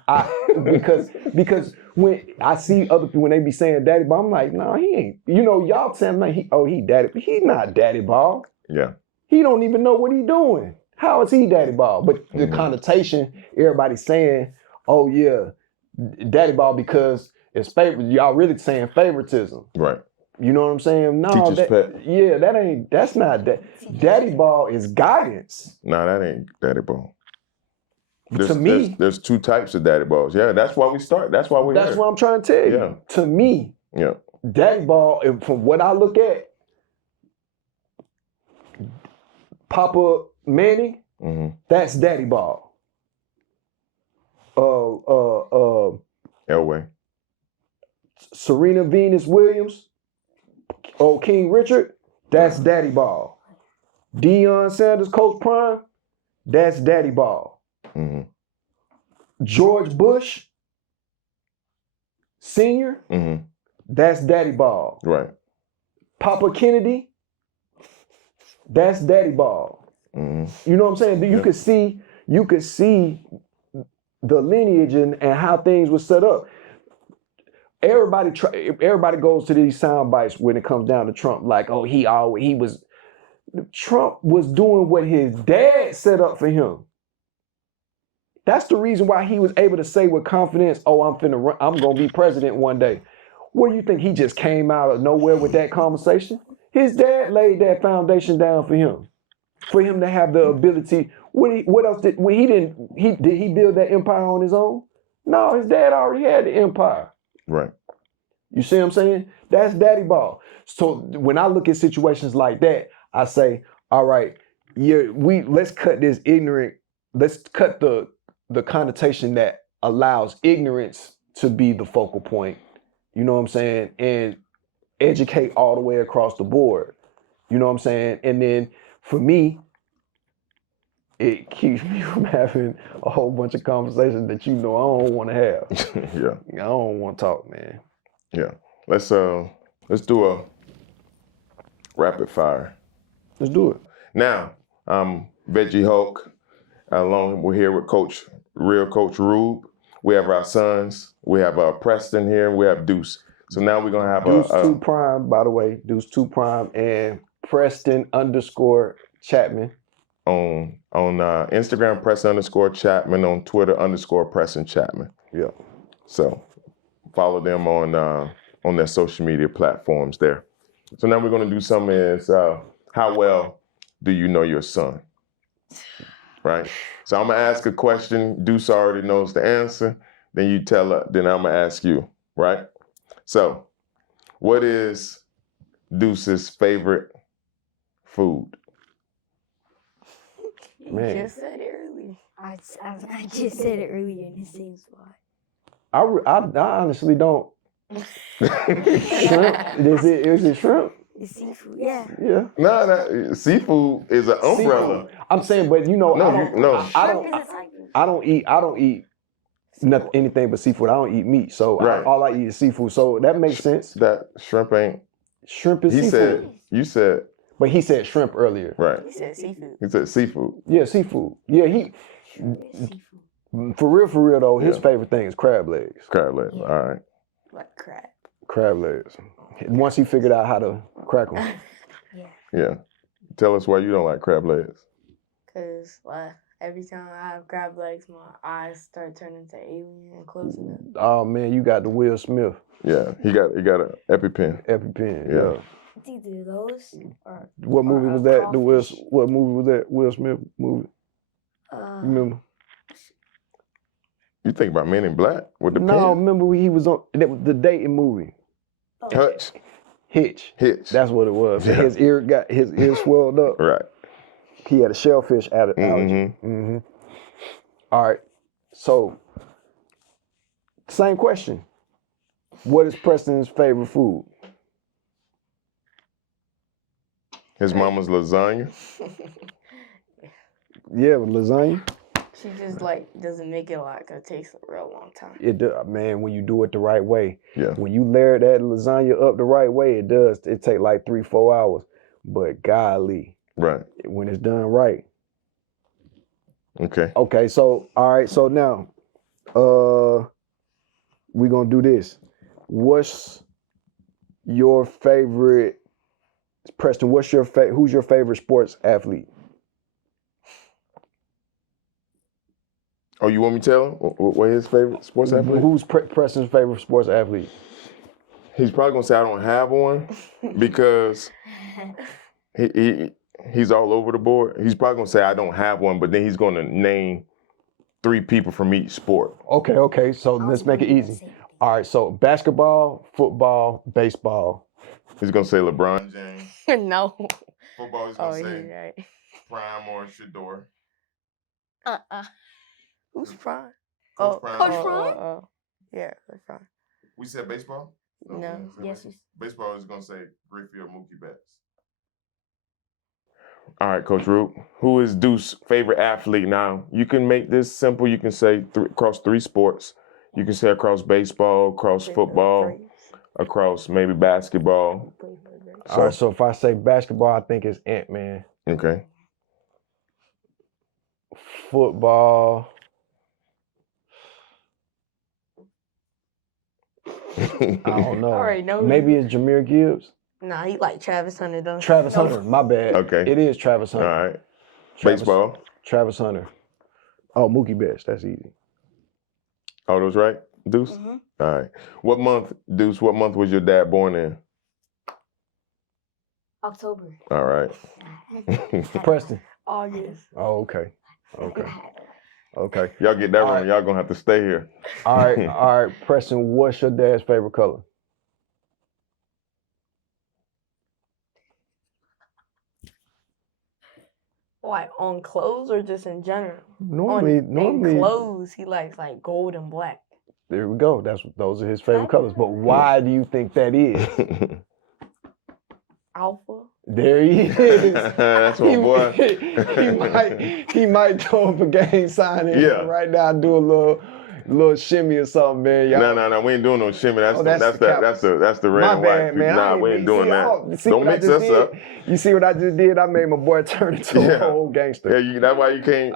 because when I see other people when they be saying daddy ball, I'm like, no, he ain't. You know, y'all saying like he daddy, but he not daddy ball. Yeah. He don't even know what he doing. How is he daddy ball? But the Mhm. connotation, everybody's saying, oh yeah, daddy ball because it's favorite. Y'all really saying favoritism. Right. You know what I'm saying? No, Teacher's pet. yeah, that's not that. Daddy ball is guidance. No, that ain't daddy ball. To me, there's two types of daddy balls. Yeah, that's why we start. That's why we're that's here. what I'm trying to tell you. Yeah. To me, Yeah. daddy ball, and from what I look at, Papa Manning, Mm-hmm. that's daddy ball. Elway. Serena Venus Williams, King Richard, that's daddy ball. Deion Sanders, Coach Prime, that's daddy ball. Mm-hmm. George Bush Senior, Mm-hmm. that's daddy ball. Right. Papa Kennedy, that's daddy ball. Mm-hmm. You know what I'm saying? You could see the lineage and how things were set up. Everybody goes to these sound bites when it comes down to Trump, like, oh, Trump was doing what his dad set up for him. That's the reason why he was able to say with confidence, oh, I'm gonna be president one day. What do you think? He just came out of nowhere with that conversation? His dad laid that foundation down for him to have the ability. What else did he build that empire on his own? No, his dad already had the empire. Right. You see what I'm saying? That's daddy ball. So when I look at situations like that, I say, all right, let's cut this ignorant, let's cut the connotation that allows ignorance to be the focal point. You know what I'm saying? And educate all the way across the board. You know what I'm saying? And then for me, it keeps me from having a whole bunch of conversations that I don't want to have. Yeah. I don't want to talk, man. Yeah. Let's do a rapid fire. Let's do it. Now, VeggieHulk, we're here with RealCoachReub. We have our sons. We have Preston here. We have Deuce. So now we're gonna have Deuce 2 Prime, by the way. Deuce 2 Prime and Preston _Chatman. On Instagram, Preston _Chatman. On Twitter, _Preston Chatman. Yeah. So follow them on their social media platforms there. So now we're gonna do something is how well do you know your son? Right? So I'm gonna ask a question. Deuce already knows the answer. Then you tell her, then I'm gonna ask you, right? So what is Deuce's favorite food? Man. You just said it earlier. I just said it earlier in the same spot. I honestly don't. Shrimp? Is it shrimp? It's seafood, yeah. Yeah. No, that seafood is an umbrella. Seafood. I'm saying, but I don't eat anything but seafood. I don't eat meat, so Right. all I eat is seafood. So that makes sense. That shrimp ain't. Shrimp is He seafood. you said But he said shrimp earlier. right. He said seafood. He said seafood. Yeah, seafood. Yeah, for real though, his favorite thing is crab legs. Crab legs. Yeah. All right. Like crap. Crab legs. Once he figured out how to crack them. Yeah. Tell us why you don't like crab legs. Cause every time I have crab legs, my eyes start turning to alien and closing up. Oh man, you got the Will Smith Yeah. He got an EpiPen. EpiPen. Yeah. Yeah. It's either those or What movie was that? What movie was that? Will Smith movie. You remember? You think about Men in Black with the No, pen? remember he was on the dating movie. Hutch. Hitch. That's what it was. Yeah. His ear swelled up. right. He had a shellfish allergy. Mm-hmm. All right. So, same question. What is Preston's favorite food? His mama's lasagna. Yeah, lasagna. She just doesn't make it a lot 'cause it takes a real long time. It does, man, when you do it the right way. Yeah. When you layer that lasagna up the right way, it does. It take like 3-4 hours. But golly, Right. when it's done right. Okay. Okay, so all right, so now we're gonna do this. What's your favorite, Preston, who's your favorite sports athlete? Oh, you want me to tell him what his favorite sports athlete? Who's Preston's favorite sports athlete? He's probably gonna say I don't have one because he's all over the board. He's probably gonna say I don't have one, but then he's gonna name 3 people from each sport. Okay. So let's make it easy. All right. So basketball, football, baseball. He's gonna say LeBron James. No. Football, he's gonna Oh, say you're right. Prime or Shador. Who's Prime? Coach Prime. Coach Prime? Yeah, Coach Prime. We said baseball? No. Yes. Baseball is gonna say Griffey or Mookie Betts. All right, Coach Reub. Who is Deuce's favorite athlete? Now, you can make this simple. You can say across 3 sports. You can say across baseball, across football, across maybe basketball. All right. So if I say basketball, I think it's Ant-Man. Okay. Football. I don't know. I already know. Maybe it's Jahmyr Gibbs. Nah, he like Travis Hunter, don't Travis Hunter. My bad. Okay. It is Travis All Hunter. right. Travis- Baseball. Travis Hunter. Oh, Mookie Betts. That's easy. All those right, Deuce? Mm-hmm. All right. What month, Deuce, what month was your dad born in? October. All right. Preston. August. Oh, okay. Okay. Y'all get that All wrong. right. Y'all gonna have to stay here. All right, Preston, what's your dad's favorite color? Like on clothes or just in general? Normally, in clothes, he likes like gold and black. there we go. Those are his favorite colors. But why do you think that is? Alpha. There he is. That's my boy. he might throw up a gang sign in Yeah. right now. Do a little shimmy or something, man. Y'all. No, we ain't doing no shimmy. That's Oh, the red My and white. bad, man. Nah, we ain't doing that. Don't mix us up. You see what I just did? I made my boy turn into a whole gangster. Yeah, that's why you can't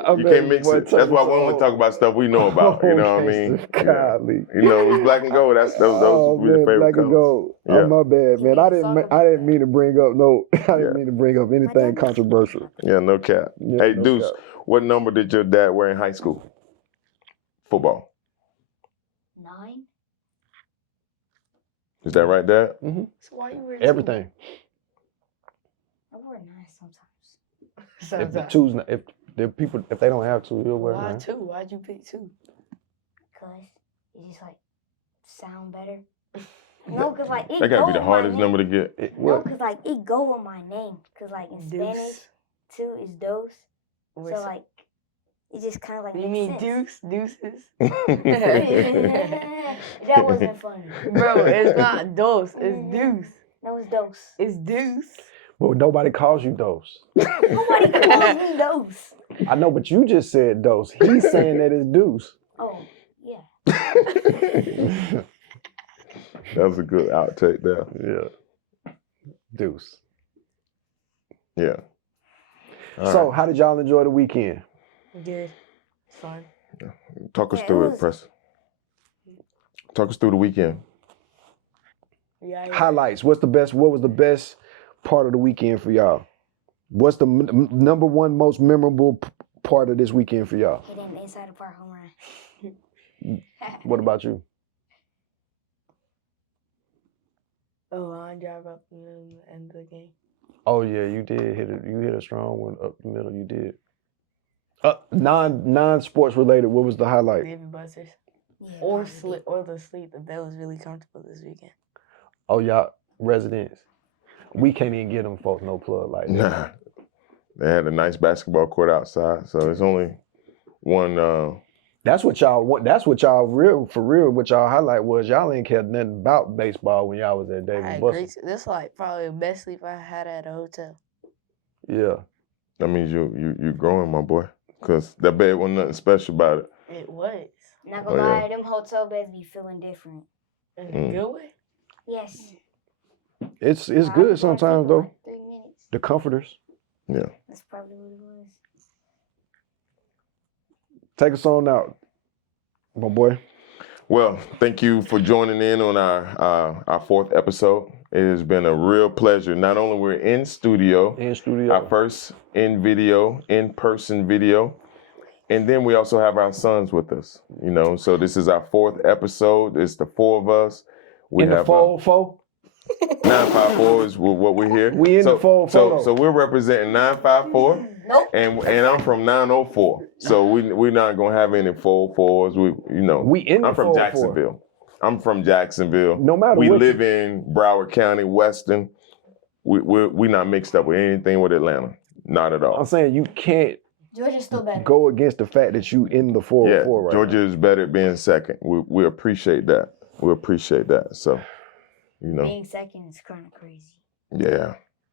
mix boy it. That's why we turn only into talk about stuff we know about. You know what I mean? Golly. You know, it's black and gold. Those Oh, were your man, favorite black and colors. gold. Yeah. Oh, my bad, man. I didn't mean to bring up anything dad- controversial. Yeah, no cap. Yeah, Hey, no Deuce, cap. what number did your dad wear in high school? Football. 9. Is that right, Dad? Mm-hmm. So why you wear Everything. I wear 9 sometimes. If the two's not, if they don't have two, he'll wear Why nine. 2? Why'd you pick 2? Cause it just like sound better. No, cause like it That gotta go be the with my hardest name. number to get. No, cause like it go with my name. Cause like in Spanish, Deuce. 2 is Deuce. Where's So like it just kind of like you makes mean sense. Deuces? That wasn't funny. Bro, it's not Deuce. It's Deuce. No, it's Deuce. It's Deuce. But nobody calls you Dose. Nobody calls me Deuce. I know, but you just said Dose. He's saying that it's Deuce. Oh, yeah. That was a good outtake there. Yeah. Deuce. Yeah. All So, right. how did y'all enjoy the weekend? Good. Fun. Talk us Yeah, through it it, was- Preston. Talk us through the weekend. Yeah. Highlights. What was the best part of the weekend for y'all? What's the number one most memorable part of this weekend for y'all? Hit him inside the park home run. What about you? A line drive up in the end of the game. Oh yeah, you did hit it. You hit a strong one up the middle. You did. Non-sports related. What was the highlight? David Buster's. Yeah, Or probably. the sleep. The bed was really comfortable this weekend. Oh y'all residents. We can't even get them folks no plug like that. Nah. They had a nice basketball court outside, so it's only one. That's what y'all want. That's what y'all for real. What y'all highlight was y'all ain't cared nothing about baseball when y'all was at I David had Buster. great. This is like probably the best sleep I had at a hotel. Yeah. That means you growing, my boy, because that bed wasn't nothing special about it. It was. Not Oh, gonna yeah. lie, them hotel beds be feeling different. In Mm. a good way. Yes. It's I good was gonna sometimes keep it though. like 3 minutes. The comforters. Yeah. That's probably what it was. Take us on out, my boy. Well, thank you for joining in on our 4th episode. It has been a real pleasure. Not only we're in studio, In studio. our first in person video, And then we also have our sons with us, you know. So this is our 4th episode. It's the 4 of us. We in the have 404? 954 is what we're here. We in the 404. So we're representing 954. Nope. And I'm from 904. So we're not gonna have any 404s. We in the I'm from 404. Jacksonville. I'm from Jacksonville. No matter we what live in Broward County, Weston. We're not mixed up with anything with Atlanta. Not at all. I'm saying you can't Georgia's still better. go against the fact that you in the 404 right Georgia now. is better at being second. We appreciate that. We appreciate that. So, you know. Being second is kind of crazy. Yeah.